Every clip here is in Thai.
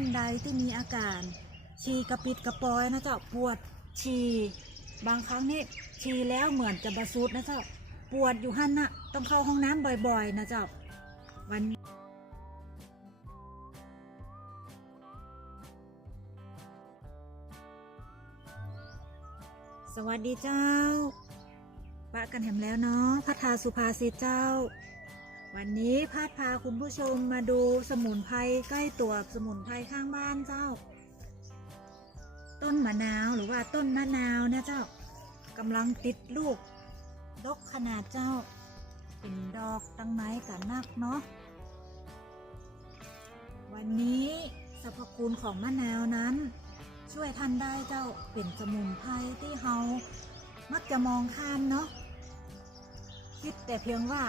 านใดที่มีอาการ ฉี่กระปิดกระปอยนะเจ้าปวดฉี่บางครั้งนี่ฉี่แล้วเหมือนจะบาสุดนะเจ้าปวดอยู่หันน่ะต้องเข้าห้องน้ำบ่อยๆ นะเจ้าวันนี้สวัสดีเจ้าปะกันแหมแล้วเนาะพัทาสุภาษิตเจ้า วันนี้พาดพาคุณผู้ชมมาดูสมุนไพรใกล้ตัวสมุนไพรข้างบ้านเจ้า ต้นมะนาวหรือว่าต้นมะนาวนี่ยเจ้ากำลังติดลูกดกขนาดเจ้าเป็นดอกตั้งไม้กันนักเนาะวันนี้สรรพคุณของมะนาวนั้น ช่วยท่านได้เจ้าเป็นสมุนไพรที่เฮามักจะมองข้ามเนาะคิดแต่เพียงว่า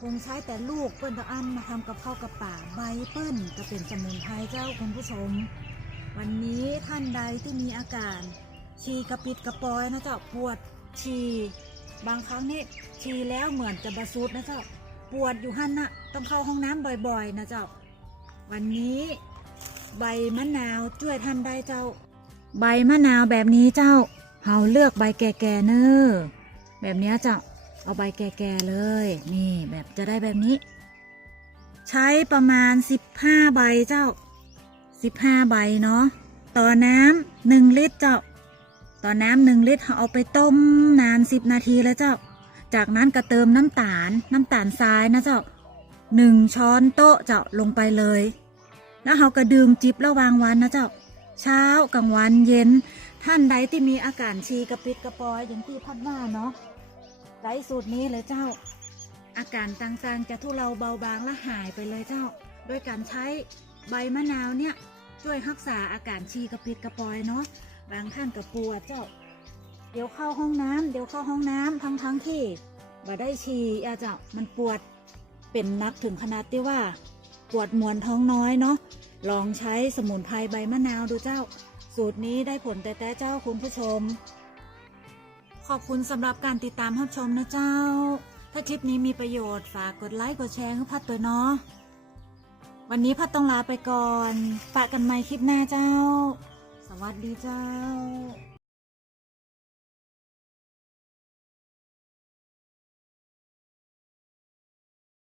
คงใช้แต่ลูกเปิ้นตะอันมาทำกับข้าวกับป่าใบเปิ้นก็เป็นสมุนไพรเจ้าคุณผู้ชม วันนี้ท่านใดที่มีอาการฉี่กระปิดกระปอยนะเจ้าปวดฉี่บางครั้งนี่ฉี่แล้วเหมือนจะบาสุดนะเจ้าปวดอยู่หันน่ะต้องเข้าห้องน้ำบ่อยๆ นะเจ้า วันนี้ ใบมะนาวช่วยท่านได้เจ้า ใบมะนาวแบบนี้เจ้าเฮาเลือกใบแก่ๆเนอแบบนี้เจ้า เอาใบแก่ๆเลย นี่แบบจะได้แบบนี้ ใช้ประมาณ 15 ใบเจ้า 15 ใบเนาะต่อน้ำหนึ่งลิตรเจ้า ต่อน้ำหนึ่งลิตรเอาไปต้มนาน 10 นาทีแล้วเจ้า จากนั้นก็เติมน้ำตาลน้ำตาลทรายนะเจ้าหนึ่งช้อนโต๊ะเจ้าลงไปเลย แล้วเราก็ดื่มจิบระหว่างวันนะเจ้า เช้ากลางวันเย็น ท่านใดที่มีอาการชีกระปิดกระปอยอย่างที่พัดว่าเนาะ ใช้สูตรนี้เลยเจ้า อาการต่างๆจะทุเลาเบาบางและหายไปเลยเจ้า โดยการใช้ใบมะนาวเนี่ยช่วยรักษาอาการชีกระปิดกระปอยเนาะบางท่านก็ปวดเจ้า เดี๋ยวเข้าห้องน้ำเดี๋ยวเข้าห้องน้ำทั้งทั้งที่บ่ได้ชีอาเจ้ามันปวดเป็นนักถึงขนาดที่ว่า ปวดมวนท้องน้อยเนาะลองใช้สมุนไพรใบมะนาวดูเจ้า สูตรนี้ได้ผลแต่แต่เจ้าคุณผู้ชม ขอบคุณสำหรับการติดตามรับชมนะเจ้า ถ้าคลิปนี้มีประโยชน์ฝากกดไลค์กดแชร์ให้พัดตัวเนาะ วันนี้พัดต้องลาไปก่อนปะกันใหม่คลิปหน้าเจ้า สวัสดีเจ้า